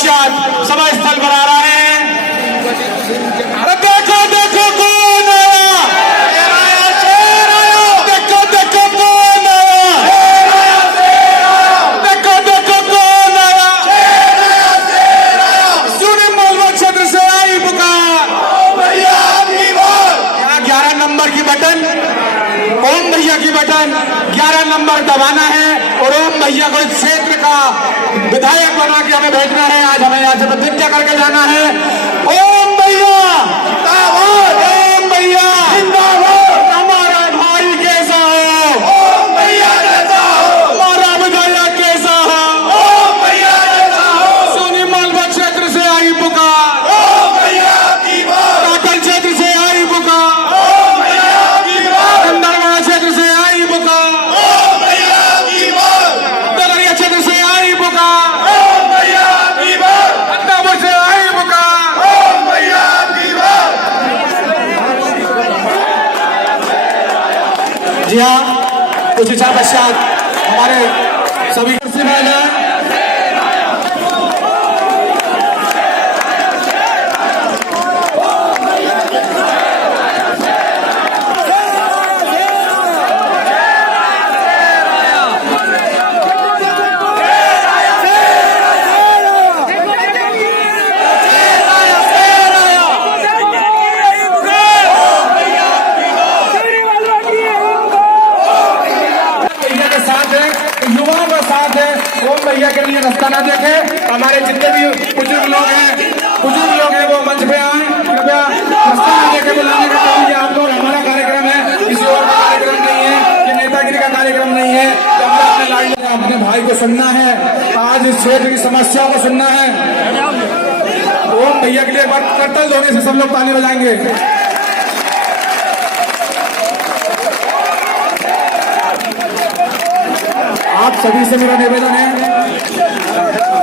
पश्चात सभा स्थल पर आ रहे हैं। अरे देखो देखो कौन आया, देखो देखो कौन आया, देखो देखो कौन आया, सुनी मालवा क्षेत्र से आई पुकार। 11 नंबर की बटन, ओम भैया की बटन 11 नंबर दबाना है और ओम भैया को इस क्षेत्र का विधायक बना के हमें भेजना है। आज हमें यहाँ से प्रतिज्ञा करके जाना है। ओम भैया जिंदाबाद, ओम भैया जिंदाबाद, हमारा भाई कैसा हो, ओम भैया जैसा हो, हमारा विधायक कैसा हो, ओम भैया जैसा हो, सोनी मालवा क्षेत्र से आई पुकार, ओम भैया की बात, काकल क्षेत्र से आई पुकार, ओम भैया की बात, अंदरवा क्षेत्र से आई पुकार, ओम भैया की बात, दलरिया क्षेत्र से आई पुकार, ओम भैया की बात, अंदापुर से आई पुकार, ओम भैया की बात। जी हाँ, कुछ इच्छा पश्चात हमारे सभी से भैया के लिए रास्ता ना देखे। हमारे जितने भी बुजुर्ग लोग हैं वो मंच पे आए, कृपया रास्ता ना देखे बुलाने का काम किया आप लोग। हमारा कार्यक्रम है, किसी और का कार्यक्रम नहीं है, ये नेतागिरी का कार्यक्रम नहीं है। तो हमें अपने लाइन में अपने भाई को सुनना है, आज इस क्षेत्र की समस्या को सुनना है। ओम भैया के लिए एक बार करतल धोने से सब लोग ताली बजाएंगे। आप सभी से मेरा निवेदन है,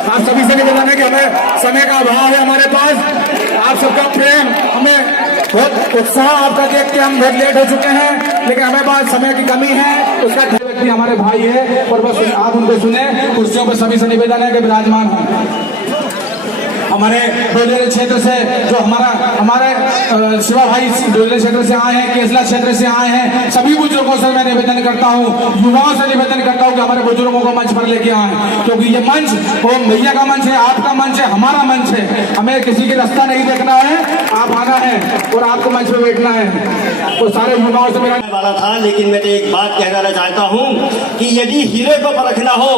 आप सभी से निवेदन है कि हमें समय का अभाव है हमारे पास। आप सबका प्रेम, हमें बहुत उत्साह आपका देख के हम बहुत लेट हो चुके हैं, लेकिन हमें पास समय की कमी है। उसका व्यक्ति हमारे भाई है और बस आप उनको सुने। कुर्सियों पर सभी से निवेदन है कि विराजमान हो। हमारे डोलेरे क्षेत्र से जो हमारे शिवा भाई डोलेरे क्षेत्र से आए हैं, केसला क्षेत्र से आए हैं, सभी बुजुर्गों से मैं निवेदन करता हूँ, युवाओं से निवेदन करता हूँ कि हमारे बुजुर्गों को मंच पर लेके आए, क्योंकि ये मंच ओम भैया का मंच है, आपका मंच है, हमारा मंच है। हमें किसी की रास्ता नहीं देखना है, आप आना है और आपको मंच पर बैठना है। तो सारे युवाओं से मेरा वाला था, लेकिन मैं तो एक बात कहना चाहता हूँ कि यदि हीरे को परखना हो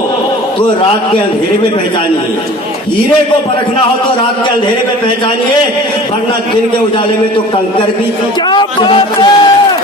तो रात के अंधेरे में पहचानिए, हीरे को परखना हो तो रात के अंधेरे में पहचानिए, वरना दिन के उजाले में तो कंकर भी चमकते हैं।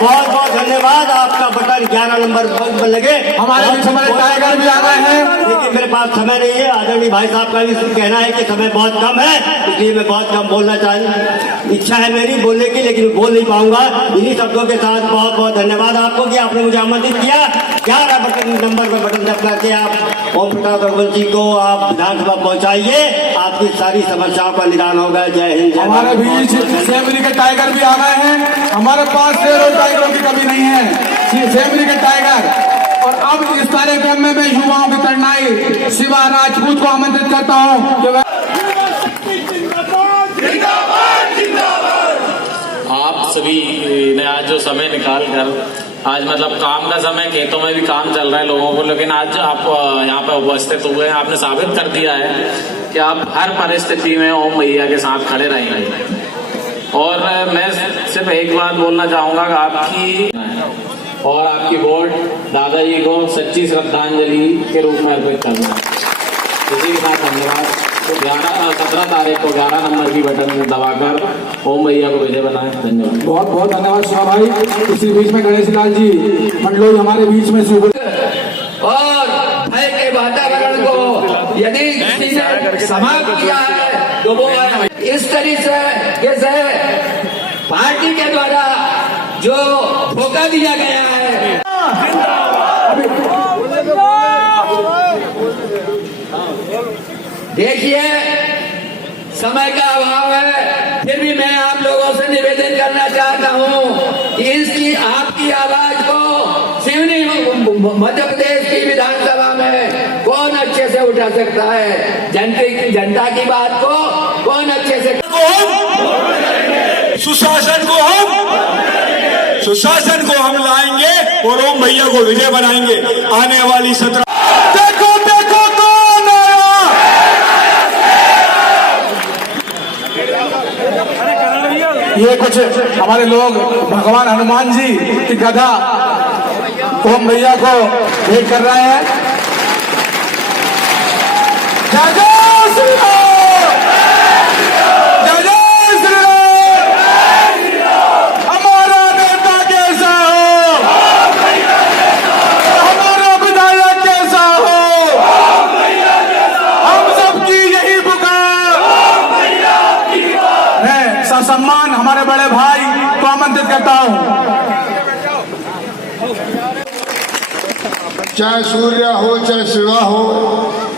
बहुत बहुत धन्यवाद। आपका बटन 11 नंबर पर लगे। हमारे बीच हमारे टाइगर भी आ गए हैं, लेकिन मेरे पास समय नहीं है। आदरणीय भाई साहब का भी कहना है कि समय बहुत कम है, इसलिए मैं बहुत कम बोलना चाहिए। इच्छा है मेरी बोलने की, लेकिन बोल नहीं पाऊंगा। इन्हीं शब्दों के साथ बहुत बहुत धन्यवाद आपको कि आपने मुझे आमंत्रित किया। 11 नंबर पर बटन दबा के आप ओम प्रकाश अग्रवाल जी को आप विधानसभा पहुंचाइए, आपकी सारी समस्याओं का निदान होगा। जय हिंद। हमारे बीच सेमरी के टाइगर भी आ गए हैं। हमारे पास टाइगरों की कमी नहीं है, सेमरी के टाइगर। और अब इस कार्यक्रम में मैं युवाओं की करनाई शिवा राजपूत को आमंत्रित करता हूँ कि आप सभी ने आज जो समय निकाल कर, आज मतलब काम का समय, खेतों में भी काम चल रहा है लोगों को, लेकिन आज आप यहाँ पे उपस्थित हुए हैं। आपने साबित कर दिया है कि आप हर परिस्थिति में ओम भैया के साथ खड़े रहेंगे। और मैं सिर्फ एक बात बोलना चाहूंगा कि आपकी और आपकी वोट दादाजी को सच्ची श्रद्धांजलि के रूप में अर्पित करना है। इसी के साथ धन्यवाद। तो 17 तारीख को 11 नंबर की बटन दबाकर ओम भैया को विजय बनाए। धन्यवाद। बहुत बहुत धन्यवाद शिवा भाई। इसी बीच में गणेश लाल जी मंडलोई हमारे बीच में और भय के वातावरण को यदि किसी ने समाप्त किया है तो वो इस तरीके से पार्टी के द्वारा जो धोखा दिया गया है। देखिए समय का अभाव है, फिर भी मैं आप लोगों से निवेदन करना चाहता हूं कि इसकी आपकी आवाज को सिवनी मध्य प्रदेश की विधानसभा में कौन अच्छा अच्छे से उठा सकता है? जनता की बात को कौन अच्छे से? सुशासन को हम लाएंगे और ओम भैया को विजय बनाएंगे। आने वाली 17 देखो कौन आया। ये कुछ हमारे लोग भगवान हनुमान जी की गदा ओम भैया को भेंट कर रहे हैं। जय जय श्री राम, जय जय श्री राम। हमारा नेता कैसा हो, हमारा विधायक कैसा हो, हम सबकी यही पुकार है। ससम्मान हमारे बड़े भाई को आमंत्रित करता हूँ। चाहे सूर्य हो चाहे शिवा हो,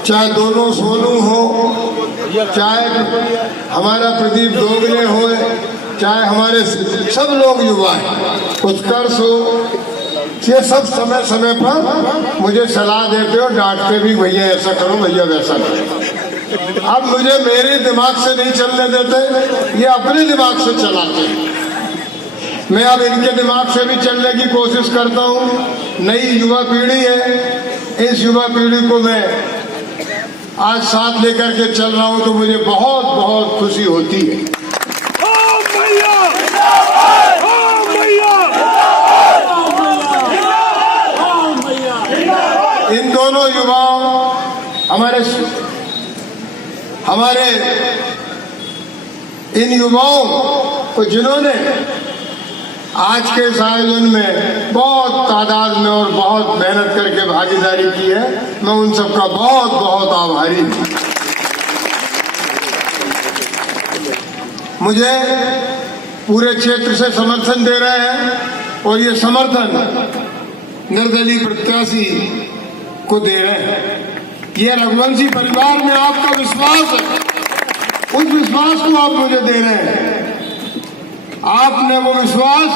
चाहे दोनों सोनू हो, चाहे हमारा प्रदीप दोगले हो, चाहे हमारे सब लोग युवा हैं, उत्कर्ष हो, ये सब समय समय पर मुझे सलाह देते हो, डांटते भी, भैया ऐसा करो, भैया वैसा करो। अब मुझे मेरे दिमाग से नहीं चलने देते, ये अपने दिमाग से चलाते हैं। मैं अब इनके दिमाग से भी चलने की कोशिश करता हूँ। नई युवा पीढ़ी है, इस युवा पीढ़ी को मैं आज साथ लेकर के चल रहा हूँ, तो मुझे बहुत बहुत खुशी होती है। इन दोनों युवाओं हमारे इन युवाओं को जिन्होंने आज के इस आयोजन में बहुत तादाद में और बहुत मेहनत करके भागीदारी की है, मैं उन सबका बहुत बहुत आभारी हूँ। मुझे पूरे क्षेत्र से समर्थन दे रहे हैं और ये समर्थन निर्दलीय प्रत्याशी को दे रहे हैं। ये रघुवंशी परिवार में आपका विश्वास है, उस विश्वास को आप मुझे दे रहे हैं। आपने वो विश्वास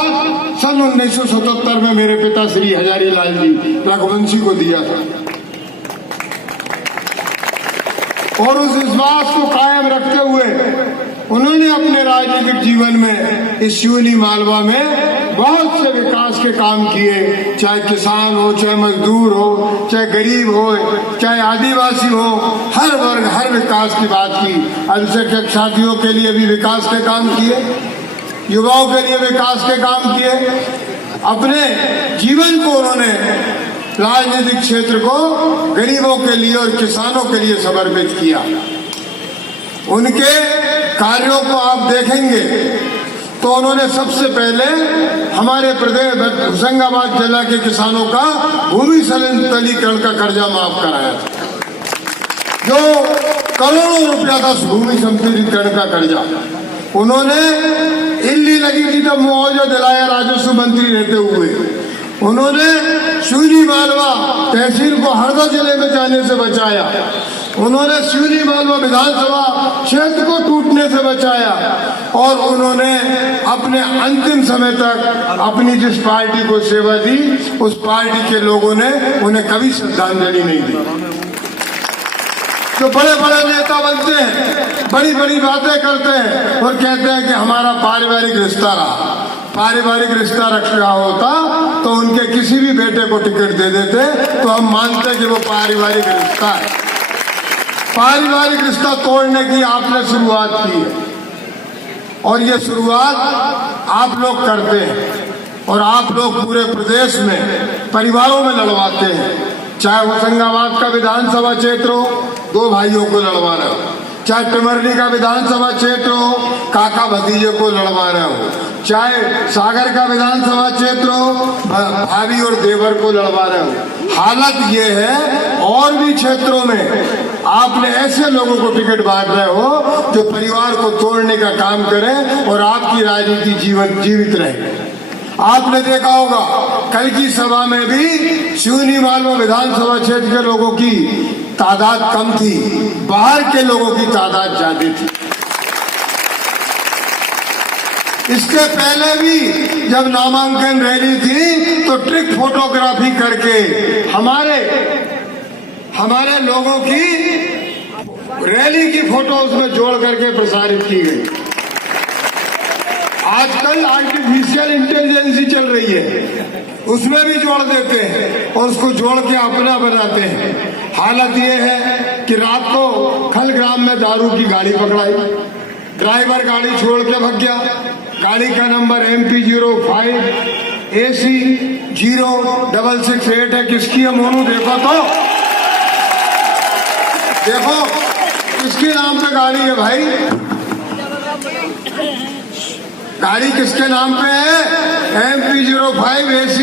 सन 1977 में मेरे पिता श्री हजारी लाल जी रघुवंशी को दिया था, और उस विश्वास को कायम रखते हुए उन्होंने अपने राजनीतिक जीवन में इस शिवनी मालवा में बहुत से विकास के काम किए। चाहे किसान हो, चाहे मजदूर हो, चाहे गरीब हो, चाहे आदिवासी हो, हर वर्ग हर विकास की बात की। अल्पसंख्यक साथियों के लिए भी विकास के काम किए, युवाओं के लिए विकास के काम किए। अपने जीवन को उन्होंने राजनीतिक क्षेत्र को गरीबों के लिए और किसानों के लिए समर्पित किया। उनके कार्यों को आप देखेंगे तो उन्होंने सबसे पहले हमारे प्रदेश होशंगाबाद जिला के किसानों का भूमि स्थलीकरण का कर्जा माफ कराया था, जो करोड़ों रुपया था भूमि स्थलीकरण का कर्जा। उन्होंने इल्ली लगी थी तब मुआवजा दिलाया राजस्व मंत्री रहते हुए। उन्होंने शिवनी मालवा तहसील को हरदा जिले में जाने से बचाया। उन्होंने शिवनी मालवा विधानसभा क्षेत्र को टूटने से बचाया, और उन्होंने अपने अंतिम समय तक अपनी जिस पार्टी को सेवा दी, उस पार्टी के लोगों ने उन्हें कभी श्रद्धांजलि नहीं दी। जो बड़े बड़े नेता बनते हैं, बड़ी बड़ी बातें करते हैं और कहते हैं कि हमारा पारिवारिक रिश्ता रहा, पारिवारिक रिश्ता रख रहा होता तो उनके किसी भी बेटे को टिकट दे देते, तो हम मानते कि वो पारिवारिक रिश्ता है। पारिवारिक रिश्ता तोड़ने की आपने शुरुआत की है, और ये शुरुआत आप लोग करते हैं, और आप लोग पूरे प्रदेश में परिवारों में लड़वाते हैं। चाहे होशंगाबाद का विधानसभा क्षेत्र हो, 2 भाइयों को लड़वा रहे हो, चाहे टिमरनी का विधानसभा क्षेत्र हो, काका भतीजे को लड़वा रहे हो, चाहे सागर का विधानसभा क्षेत्र हो, भाभी और देवर को लड़वा रहे हो। हालत ये है, और भी क्षेत्रों में आपने ऐसे लोगों को टिकट बांट रहे हो जो परिवार को तोड़ने का काम करें और आपकी राजनीति जीवित रहे। आपने देखा होगा कल की सभा में भी शिवनी मालवा विधानसभा क्षेत्र के लोगों की तादाद कम थी, बाहर के लोगों की तादाद ज्यादा थी। इसके पहले भी जब नामांकन रैली थी तो ट्रिक फोटोग्राफी करके हमारे लोगों की रैली की फोटो उसमें जोड़ करके प्रसारित की गई। आजकल आर्टिफिशियल इंटेलिजेंसी चल रही है, उसमें भी जोड़ देते हैं और उसको जोड़ के अपना बनाते हैं। हालत ये है कि रात को खलग्राम में दारू की गाड़ी पकड़ाई, ड्राइवर गाड़ी छोड़ के भाग गया। गाड़ी का नंबर MP05 AC 0668 है। किसकी है मोनू? देखो तो, देखो किसके नाम पे गाड़ी है भाई? गाड़ी किसके नाम पे है? MP05 AC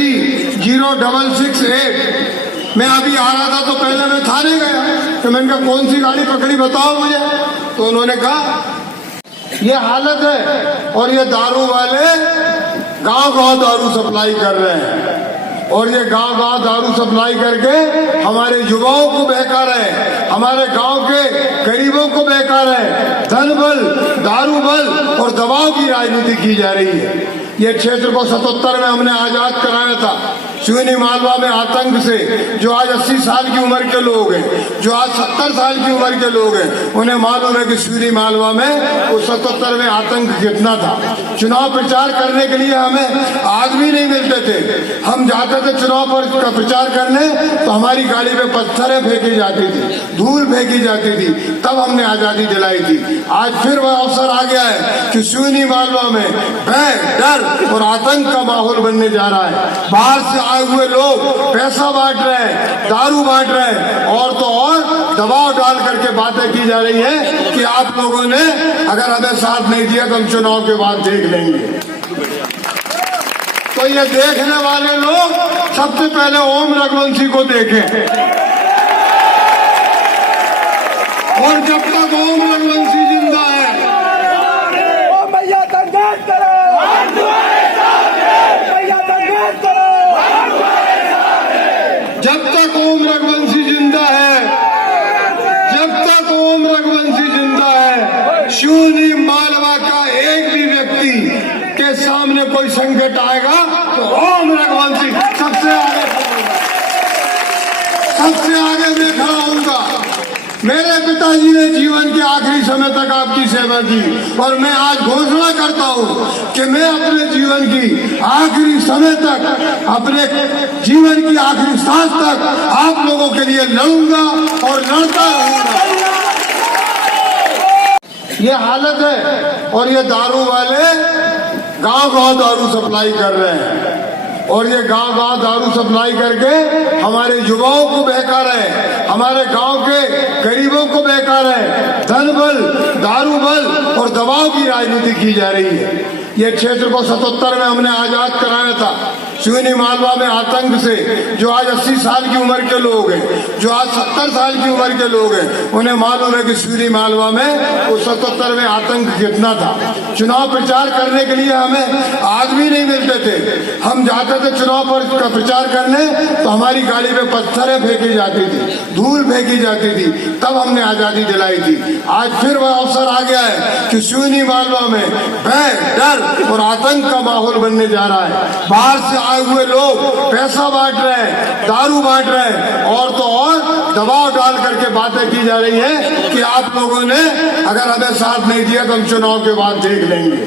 0668। मैं अभी आ रहा था तो पहले मैं थाने गया तो मैंने कहा कौन सी गाड़ी पकड़ी बताओ मुझे, तो उन्होंने कहा ये हालत है। और ये दारू वाले गांव-गांव दारू सप्लाई कर रहे हैं और ये गांव-गांव दारू सप्लाई करके हमारे युवाओं को बहका रहे हैं, हमारे गांव के गरीबों को बहका रहे हैं। धन बल, दारू बल और दबाव की राजनीति की जा रही है। ये क्षेत्र को 77 में हमने आजाद कराया था सिवनी मालवा में आतंक से। जो आज 80 साल की उम्र के लोग हैं, जो आज 70 साल की उम्र के लोग हैं, उन्हें मालूम है कि सिवनी मालवा में उस 77 में आतंक कितना था। चुनाव प्रचार करने के लिए हमें आदमी नहीं मिलते थे। हम जाते थे चुनाव पर प्रचार करने तो हमारी गाड़ी पे पत्थरें फेंकी जाती थी, धूल फेंकी जाती थी, तब हमने आजादी दिलाई थी। आज फिर वह अवसर आ गया है कि सिवनी मालवा में भय, डर और आतंक का माहौल बनने जा रहा है। बाहर से आए हुए लोग पैसा बांट रहे हैं, दारू बांट रहे हैं और तो और दबाव डाल करके बातें की जा रही है कि आप लोगों ने अगर हमें साथ नहीं दिया तो हम चुनाव के बाद देख लेंगे। तो ये देखने वाले लोग सबसे पहले ओम रघुवंशी को देखें और जब तक ओम रघुवंशी जिंदा है जब तक ओम रघुवंशी जिंदा है, जब तक ओम रघुवंशी जिंदा है, सिवनी मालवा का एक भी व्यक्ति के सामने कोई संकट आएगा तो ओम रघुवंशी सबसे आगे मैं खड़ा होऊंगा। मेरे पिताजी ने जीवन के आखिरी समय तक आपकी सेवा की और मैं आज घोषणा करता हूं कि मैं अपने जीवन की आखिरी समय तक, अपने जीवन की आखिरी सांस तक आप लोगों के लिए लड़ूंगा और लड़ता रहूंगा। ये हालत है और ये दारू वाले गांव-गांव दारू सप्लाई कर रहे हैं और ये गांव-गांव दारू सप्लाई करके हमारे युवाओं को बहका रहे हैं, हमारे गांव के गरीबों को बहका रहे हैं। धन बल, दारू बल और दबाव की राजनीति की जा रही है। ये क्षेत्र को 77 में हमने आजाद कराया था सिवनी मालवा में आतंक से। जो आज 80 साल की उम्र के लोग हैं, जो आज 70 साल की उम्र के लोग हैं, उन्हें मालूम है कि सिवनी मालवा में उस 77 में आतंक कितना था। चुनाव प्रचार करने के लिए हमें आदमी नहीं मिलते थे। हम जाते थे चुनाव पर प्रचार करने तो हमारी गाड़ी पे पत्थरें फेंकी जाती थी, धूल फेंकी जाती थी, तब हमने आजादी दिलाई थी। आज फिर वह अवसर आ गया है कि सिवनी मालवा में भय, डर और आतंक का माहौल बनने जा रहा है। बाहर से आए हुए लोग पैसा बांट रहे हैं, दारू बांट रहे हैं और तो और दबाव डाल करके बातें की जा रही है कि आप लोगों ने अगर हमें साथ नहीं दिया तो हम चुनाव के बाद देख लेंगे।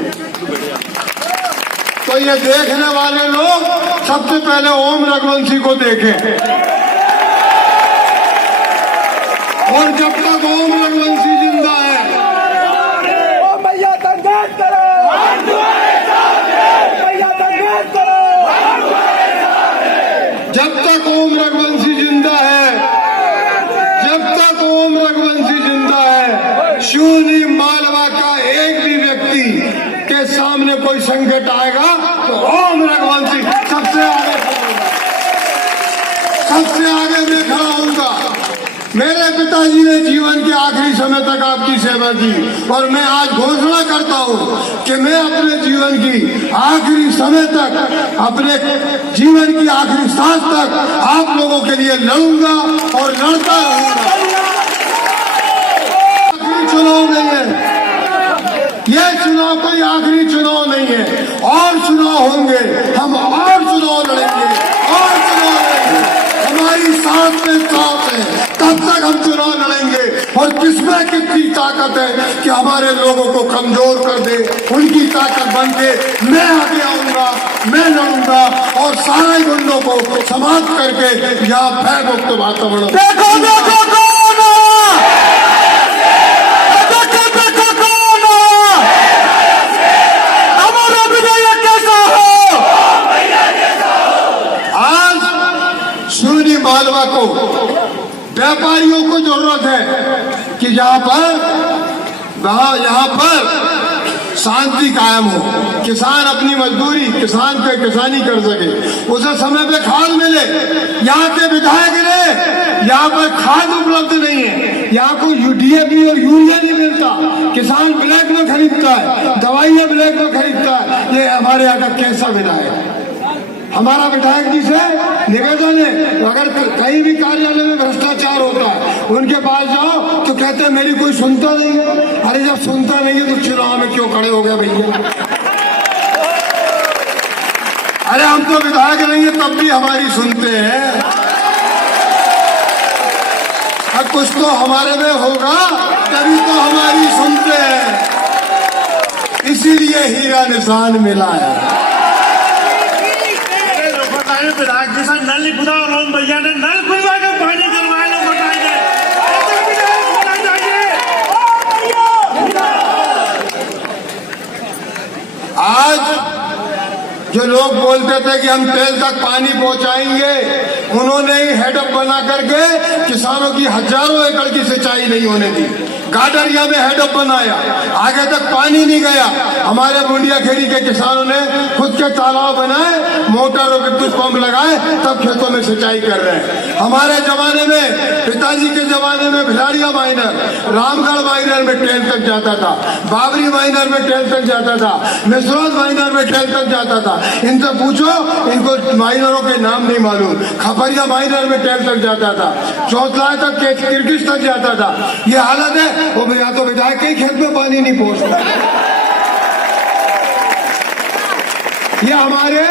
तो ये देखने वाले लोग सबसे पहले ओम रघुवंशी को देखें और जब तक ओम रघुवंशी जिंदा है जब तक ओम रघुवंशी जिंदा है, जब तक ओम रघुवंशी जिंदा है, सिवनी मालवा का एक भी व्यक्ति के सामने कोई संकट आएगा तो ओम रघुवंशी सबसे आगे मैं खड़ा होऊंगा। मेरे पिताजी ने जीवन के आखिरी समय तक आपकी सेवा की और मैं आज घोषणा करता हूं कि मैं अपने जीवन की आखिरी समय तक, अपने जीवन की आखिरी सांस तक आप लोगों के लिए लड़ूंगा और लड़ता रहूंगा। आखिरी चुनाव नहीं है ये, चुनाव कोई आखिरी चुनाव नहीं है, और चुनाव होंगे, हम और चुनाव लड़ेंगे और चुनाव लड़ेंगे। हमारी सांस में सांस है, तब चुनाव लड़ेंगे और किसमें कितनी ताकत है कि हमारे लोगों को कमजोर कर दे, उनकी ताकत बन के मैं आगे आऊंगा, मैं लड़ूंगा और सारे गुंडों को समाप्त करके यहाँ भय मुक्त वातावरण। देखो देखो कौन देखो कौन हमारा विधायक कैसा हो। आज शिवनी मालवा को व्यापारियों को जरूरत है कि यहाँ पर शांति कायम हो, किसान अपनी मजदूरी किसान पे किसानी कर सके, उसे समय पे खाद मिले। यहाँ के विधायक ने यहाँ पर खाद उपलब्ध नहीं है, यहाँ को DAP और यूरिया नहीं मिलता, किसान ब्लैक में खरीदता है, दवाइयाँ ब्लैक में खरीदता है। ये हमारे यहाँ का कैसा विधायक है। हमारा विधायक जी से निवेदन है, अगर कहीं भी कार्यालय में भ्रष्टाचार होता है उनके पास जाओ तो कहते हैं मेरी कोई सुनता नहीं है। अरे जब सुनता नहीं है तो चुनाव में क्यों खड़े हो गए भैया। अरे हम तो विधायक नहीं है तब भी हमारी सुनते हैं। अब कुछ तो हमारे में होगा तभी तो हमारी सुनते हैं, इसीलिए हीरा निशान मिला है। विधायक जी से नल नहीं खुदा और राम भैया ने नल खुलवा के पानी गिरवाए लोग बताएंगे। आज जो लोग बोलते थे कि हम तेल तक पानी पहुंचाएंगे, उन्होंने ही हेडअप बना करके किसानों की हजारों एकड़ की सिंचाई नहीं होने दी। गाडरिया में हेडअप बनाया, आगे तक पानी नहीं गया। हमारे मुंडिया खेड़ी के किसानों ने खुद के तालाब बनाए, मोटर और विद्युत पंप लगाए, तब खेतों में सिंचाई कर रहे हैं। हमारे जमाने में, पिताजी के जमाने में भिलाड़िया माइनर, रामगढ़ माइनर में टेल तक जाता था, बाबरी माइनर में टेल तक जाता था, मिसरोद माइनर में टेल तक जाता था। इनसे पूछो, इनको माइनरों के नाम नहीं मालूम। खपरिया माइनर में टेल तक जाता था, चौथलाए तक किरकिश तक जाता था। ये हालत है। वो भैया तो विधायक के खेत में पानी नहीं पहुंचता। ये हमारे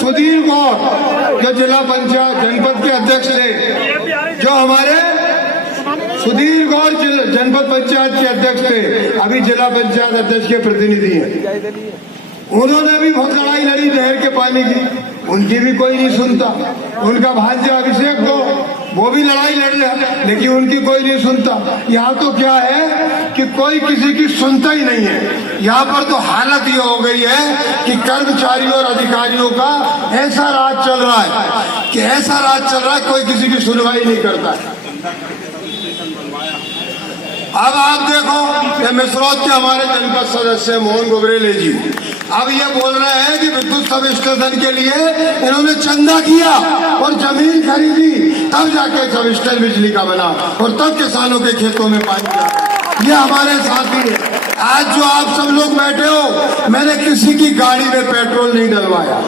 सुधीर गौर जो जिला पंचायत जनपद के अध्यक्ष थे, जो हमारे सुधीर गौर जनपद पंचायत के अध्यक्ष थे, अभी जिला पंचायत अध्यक्ष के प्रतिनिधि हैं। उन्होंने भी बहुत लड़ाई लड़ी नहर के पानी की, उनकी भी कोई नहीं सुनता। उनका भांजा अभिषेक को, वो भी लड़ाई लड़ रहा है, लेकिन उनकी कोई नहीं सुनता। यहाँ तो क्या है कि कोई किसी की सुनता ही नहीं है। यहाँ पर तो हालत ये हो गई है कि कर्मचारियों और अधिकारियों का ऐसा राज चल रहा है कि ऐसा राज चल रहा है, कोई किसी की सुनवाई नहीं करता है। अब आप देखो, ये मिसरौद के हमारे जनपद सदस्य मोहन गोबरेले जी अब ये बोल रहे हैं कि विद्युत सब स्टेशन के लिए इन्होंने चंदा किया और जमीन खरीदी, तब जाके सब स्टेशन बिजली का बना और तब किसानों के खेतों में पानी दिया। ये हमारे साथी है। आज जो आप सब लोग बैठे हो, मैंने किसी की गाड़ी में पेट्रोल नहीं डलवाया,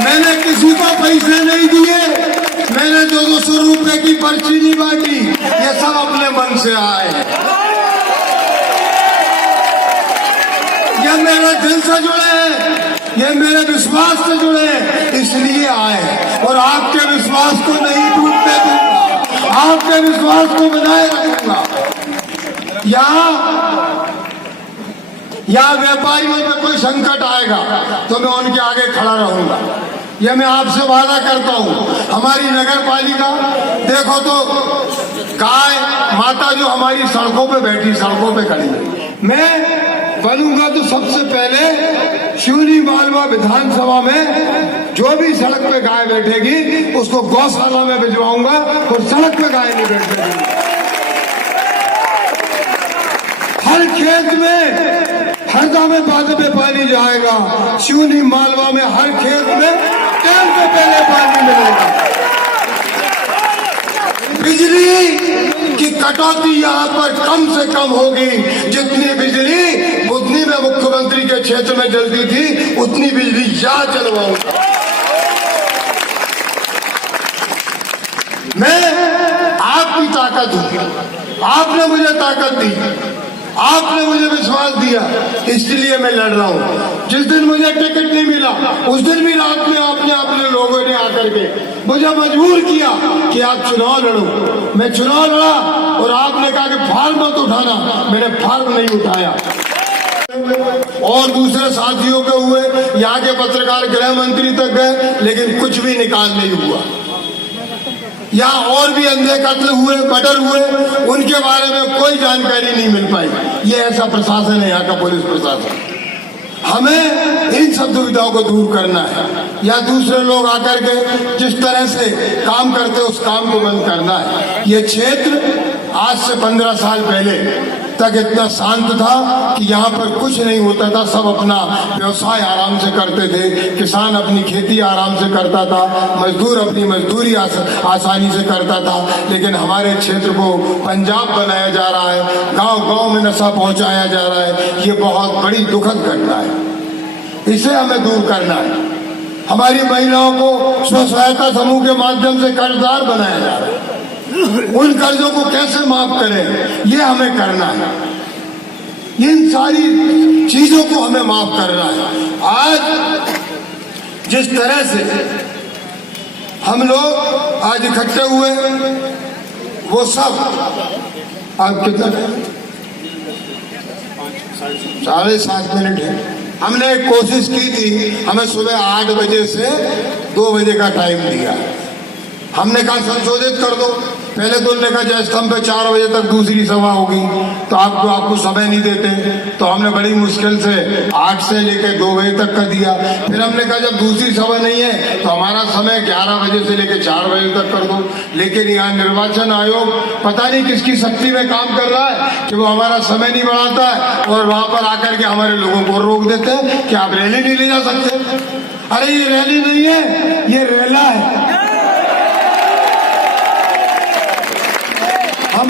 मैंने किसी को पैसे नहीं दिए, मैंने 200 रुपए की पर्ची नहीं बांटी। ये सब अपने मन से आए, ये मेरे दिल से जुड़े हैं, ये मेरे विश्वास से जुड़े हैं, इसलिए आए हैं। और आपके विश्वास को नहीं टूटने दूंगा, आपके विश्वास को बनाए रखूंगा। यहाँ व्यापारियों पे कोई संकट आएगा तो मैं उनके आगे खड़ा रहूंगा, ये मैं आपसे वादा करता हूँ। हमारी नगर पालिका देखो तो गाय माता जो हमारी सड़कों पे बैठी, सड़कों पे खड़ी, मैं बनूंगा तो सबसे पहले शिवनी मालवा विधानसभा में जो भी सड़क पे गाय बैठेगी उसको गौशाला में भिजवाऊंगा और सड़क पे गाय नहीं बैठेगी। हर खेत में हरदा में बांध पे पानी जाएगा, शिवनी मालवा में हर खेत में टाइम से पहले पानी मिलेगा। बिजली की कटौती यहाँ पर कम से कम होगी। जितनी बिजली बुधनी में मुख्यमंत्री के क्षेत्र में जलती थी, उतनी बिजली यहाँ चलवाऊंगा। मैं आपकी ताकत हूँ, आपने मुझे ताकत दी, आपने मुझे विश्वास दिया, इसलिए मैं लड़ रहा हूँ। जिस दिन मुझे टिकट नहीं मिला उस दिन भी रात में अपने लोगों ने आकर के मुझे मजबूर किया कि आप चुनाव लड़ो। मैं चुनाव लड़ा और आपने कहा कि फार्म मत उठाना, मैंने फार्म नहीं उठाया। और दूसरे साथियों के हुए, यहाँ के पत्रकार गृह मंत्री तक गए लेकिन कुछ भी निकाल नहीं हुआ। यहाँ और भी अंधे कत्ल हुए, मर्डर हुए, उनके बारे में कोई जानकारी नहीं मिल पाई। ये ऐसा प्रशासन है यहाँ का पुलिस प्रशासन। हमें इन सब दुविधाओं को दूर करना है, या दूसरे लोग आकर के जिस तरह से काम करते उस काम को बंद करना है। ये क्षेत्र आज से 15 साल पहले तक इतना शांत था कि यहाँ पर कुछ नहीं होता था। सब अपना व्यवसाय आराम से करते थे, किसान अपनी खेती आराम से करता था, मजदूर अपनी मजदूरी आसानी से करता था। लेकिन हमारे क्षेत्र को पंजाब बनाया जा रहा है, गांव-गांव में नशा पहुंचाया जा रहा है। ये बहुत बड़ी दुखद घटना है, इसे हमें दूर करना है। हमारी महिलाओं को स्व सहायता समूह के माध्यम से कर्जदार बनाया जा रहा है, उन कर्जों को कैसे माफ करें ये हमें करना है। इन सारी चीजों को हमें माफ करना है। आज जिस तरह से हम लोग आज इकट्ठे हुए, वो सब आप कितना 7:30 है। हमने एक कोशिश की थी, हमें सुबह 8 बजे से 2 बजे का टाइम दिया। हमने कहा संशोधित कर दो। पहले तो उन्होंने कहा जय स्तंभ पे 4 बजे तक दूसरी सभा होगी, तो आपको समय नहीं देते। तो हमने बड़ी मुश्किल से 8 से लेकर 2 बजे तक का दिया। फिर हमने कहा जब दूसरी सभा नहीं है तो हमारा समय 11 बजे से लेकर 4 बजे तक कर दो। लेकिन यहाँ निर्वाचन आयोग पता नहीं किसकी शक्ति में काम कर रहा है कि वो हमारा समय नहीं बढ़ाता है और वहां पर आकर के हमारे लोगों को रोक देते हैं कि आप रैली नहीं ले जा सकते। अरे ये रैली नहीं है, ये रेला है। हम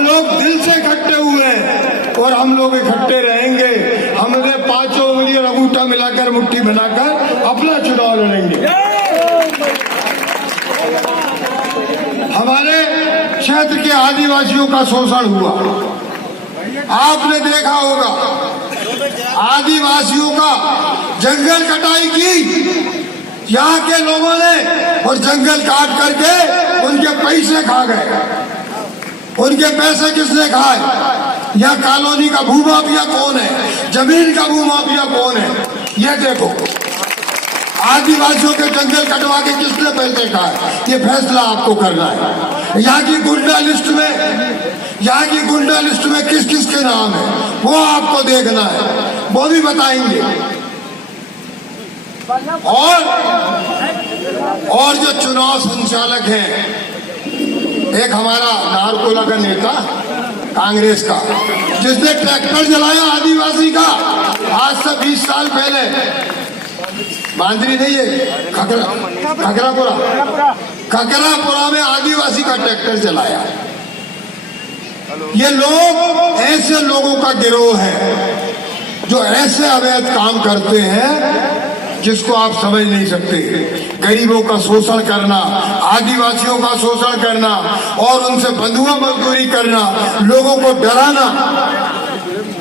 लोग दिल से इकट्ठे हुए हैं और हम लोग इकट्ठे रहेंगे। हमने 5 उंगली और अंगूठा मिलाकर मुट्ठी बनाकर अपना चुनाव लड़ेंगे। हमारे क्षेत्र के आदिवासियों का शोषण हुआ, आपने देखा होगा। आदिवासियों का जंगल कटाई की यहाँ के लोगों ने और जंगल काट करके उनके पैसे खा गए। उनके पैसे किसने खाए? यहाँ कॉलोनी का भूमाफिया कौन है, जमीन का भूमाफिया कौन है? ये देखो, आदिवासियों के जंगल कटवा के किसने पैसे खाए, ये फैसला आपको करना है। यहाँ की गुंडा लिस्ट में किस किस के नाम है वो आपको देखना है, वो भी बताएंगे। और जो चुनाव संचालक हैं, एक हमारा नारकोला का नेता कांग्रेस का, जिसने ट्रैक्टर जलाया आदिवासी का आज से 20 साल पहले, बांदरी नहीं है, खकरापुरा में आदिवासी का ट्रैक्टर जलाया। ये लोग ऐसे लोगों का गिरोह है जो ऐसे अवैध काम करते हैं जिसको आप समझ नहीं सकते। गरीबों का शोषण करना, आदिवासियों का शोषण करना और उनसे बंधुआ मजदूरी करना, लोगों को डराना।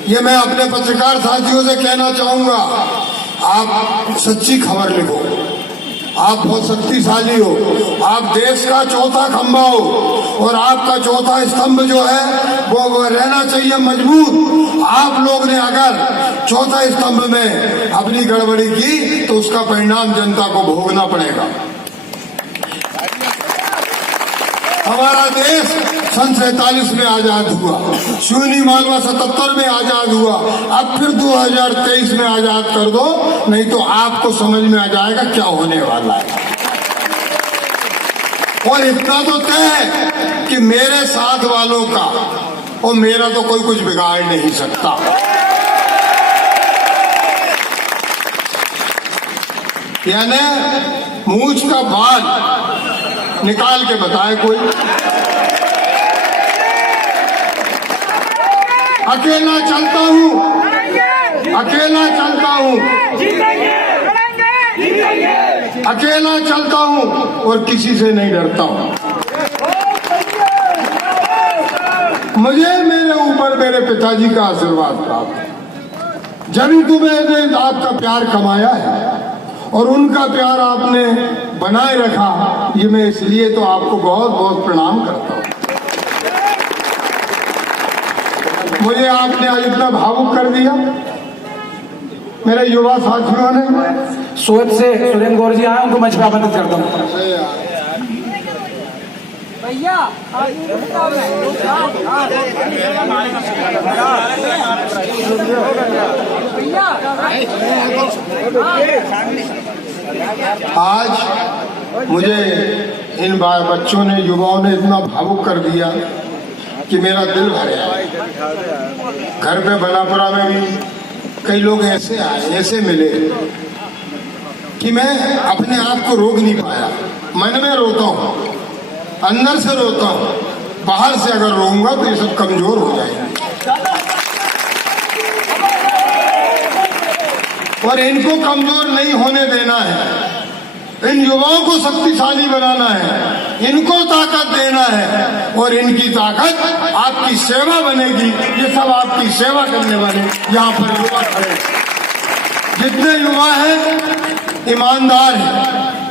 ये मैं अपने पत्रकार साथियों से कहना चाहूंगा, आप सच्ची खबर लिखो। आप बहुत शक्तिशाली हो, आप देश का चौथा खंभा हो और आपका चौथा स्तंभ जो है वो रहना चाहिए मजबूत। आप लोग ने अगर चौथा स्तंभ में अपनी गड़बड़ी की तो उसका परिणाम जनता को भोगना पड़ेगा। हमारा देश सन 47 में आजाद हुआ, शून्य मालवा 77 में आजाद हुआ, अब फिर 2023 में आजाद कर दो, नहीं तो आपको समझ में आ जाएगा क्या होने वाला है। और इतना तो तय है कि मेरे साथ वालों का और मेरा तो कोई कुछ बिगाड़ नहीं सकता। यानी मूंछ का बाल निकाल के बताए कोई। अकेला चलता हूँ, अकेला चलता हूँ, अकेला चलता हूँ और किसी से नहीं डरता हूँ। मुझे मेरे ऊपर मेरे पिताजी का आशीर्वाद प्राप्त। जब ही तुम्हें आपका प्यार कमाया है और उनका प्यार आपने बनाए रखा, ये मैं इसलिए तो आपको बहुत बहुत प्रणाम करता हूँ। मुझे आपने आज इतना भावुक कर दिया। मेरे युवा साथियों ने सोच से सुरेंद्र गौर जी आए, उनको मंच पर आमंत्रित करता हूँ। आज मुझे इन बच्चों ने, युवाओं ने इतना भावुक कर दिया कि मेरा दिल भर गया। घर पे बनापुरा में भी कई लोग ऐसे आए, ऐसे मिले कि मैं अपने आप को रोक नहीं पाया। मन में रोता हूँ, अंदर से रोता हूँ, बाहर से अगर रोऊंगा तो ये सब कमजोर हो जाएंगे। और इनको कमजोर नहीं होने देना है, इन युवाओं को शक्तिशाली बनाना है, इनको ताकत देना है और इनकी ताकत आपकी सेवा बनेगी। ये सब आपकी सेवा करने वाले यहाँ पर युवा खड़े, जितने युवा हैं ईमानदार हैं,